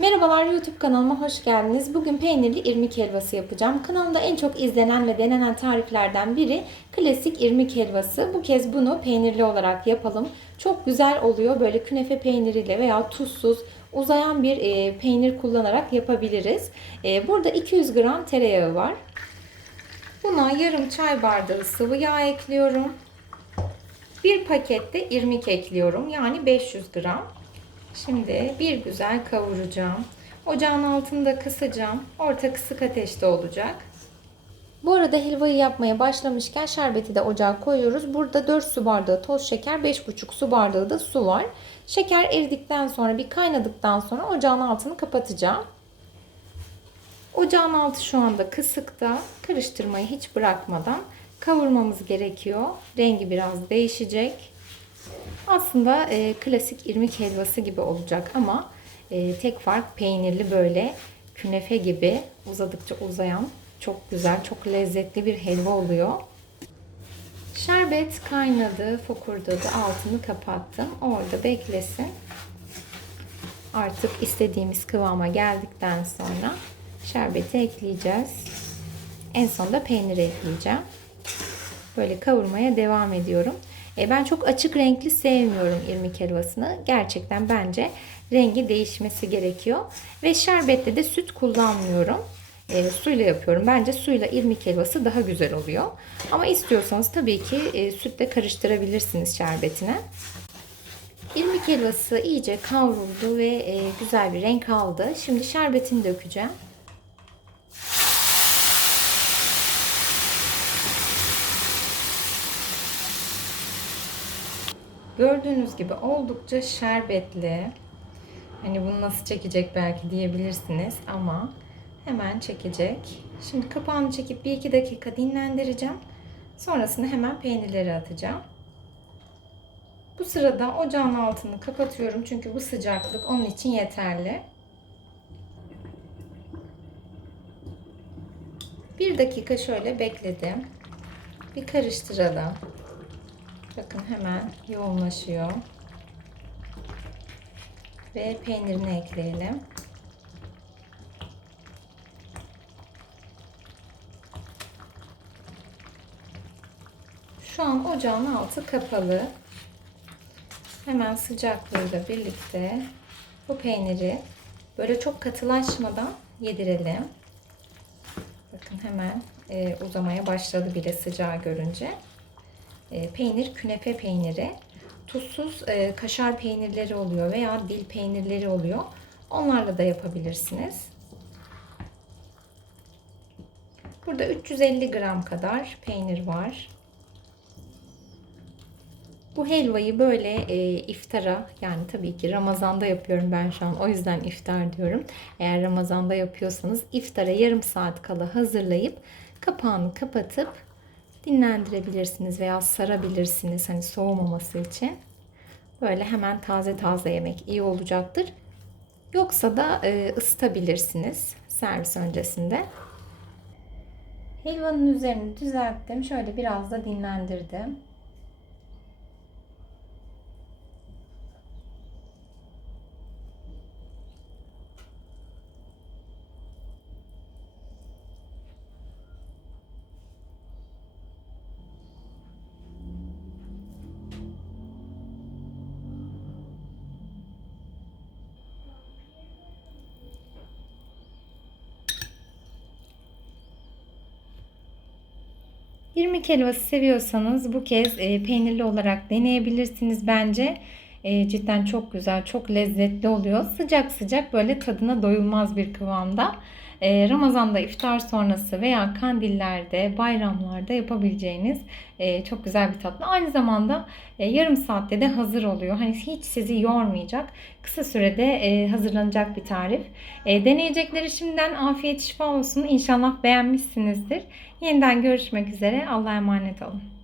Merhabalar YouTube kanalıma hoş geldiniz. Bugün peynirli irmik helvası yapacağım. Kanalımda en çok izlenen ve denenen tariflerden biri klasik irmik helvası. Bu kez bunu peynirli olarak yapalım. Çok güzel oluyor. Böyle künefe peyniriyle veya tuzsuz uzayan bir e, peynir kullanarak yapabiliriz. E, burada 200 gram tereyağı var. Buna yarım çay bardağı sıvı yağ ekliyorum. Bir pakette irmik ekliyorum. Yani 500 gram. Şimdi bir güzel kavuracağım. Ocağın altını da kısacağım. Orta kısık ateşte olacak. Bu arada helvayı yapmaya başlamışken şerbeti de ocağa koyuyoruz. Burada 4 su bardağı toz şeker, 5,5 su bardağı da su var. Şeker eridikten sonra bir kaynadıktan sonra ocağın altını kapatacağım. Ocağın altı şu anda kısıkta. Karıştırmayı hiç bırakmadan kavurmamız gerekiyor. Rengi biraz değişecek. Aslında e, klasik irmik helvası gibi olacak ama e, tek fark peynirli böyle künefe gibi uzadıkça uzayan çok güzel, çok lezzetli bir helva oluyor. Şerbet kaynadı, fokurdadı, altını kapattım. Orada beklesin. Artık istediğimiz kıvama geldikten sonra şerbeti ekleyeceğiz. En sonunda peyniri ekleyeceğim. Böyle kavurmaya devam ediyorum. E, ben çok açık renkli sevmiyorum irmik helvasını. Gerçekten bence rengi değişmesi gerekiyor. Ve şerbette de süt kullanmıyorum. E, suyla yapıyorum. Bence suyla irmik helvası daha güzel oluyor. Ama istiyorsanız tabii ki e, sütle karıştırabilirsiniz şerbetine. İrmik helvası iyice kavruldu ve e, güzel bir renk aldı. Şimdi şerbetini dökeceğim. Gördüğünüz gibi oldukça şerbetli. Hani bunu nasıl çekecek belki diyebilirsiniz ama hemen çekecek. Şimdi kapağını çekip 1-2 dakika dinlendireceğim. Sonrasında hemen peynirleri atacağım. Bu sırada ocağın altını kapatıyorum çünkü bu sıcaklık onun için yeterli. Bir dakika şöyle bekledim. Bir karıştıralım. Bakın hemen yoğunlaşıyor. Ve peynirini ekleyelim. Şu an ocağın altı kapalı. Hemen sıcaklığıyla birlikte bu peyniri böyle çok katılaşmadan yedirelim. Bakın hemen e, uzamaya başladı bile sıcağı görünce. E, peynir künefe peyniri. Tuzsuz e, kaşar peynirleri oluyor veya dil peynirleri oluyor. Onlarla da yapabilirsiniz. Burada 350 gram kadar peynir var. Bu helvayı böyle e, iftara yani tabii ki Ramazan'da yapıyorum ben şu an o yüzden iftar diyorum. Eğer Ramazan'da yapıyorsanız iftara yarım saat kala hazırlayıp kapağını kapatıp dinlendirebilirsiniz veya sarabilirsiniz hani soğumaması için. Böyle hemen taze taze yemek iyi olacaktır. Yoksa da e, ısıtabilirsiniz servis öncesinde. Helvanın üzerini düzelttim. Şöyle biraz da dinlendirdim. İrmik helvası seviyorsanız bu kez e, peynirli olarak deneyebilirsiniz bence. E, cidden çok güzel, çok lezzetli oluyor. Sıcak sıcak böyle tadına doyulmaz bir kıvamda. E, Ramazan'da iftar sonrası veya kandillerde, bayramlarda yapabileceğiniz e, çok güzel bir tatlı. Aynı zamanda e, yarım saatte de hazır oluyor. Hani hiç sizi yormayacak, kısa sürede e, hazırlanacak bir tarif. Deneyecekleri şimdiden afiyet şifa olsun. İnşallah beğenmişsinizdir. Yeniden görüşmek üzere. Allah'a emanet olun.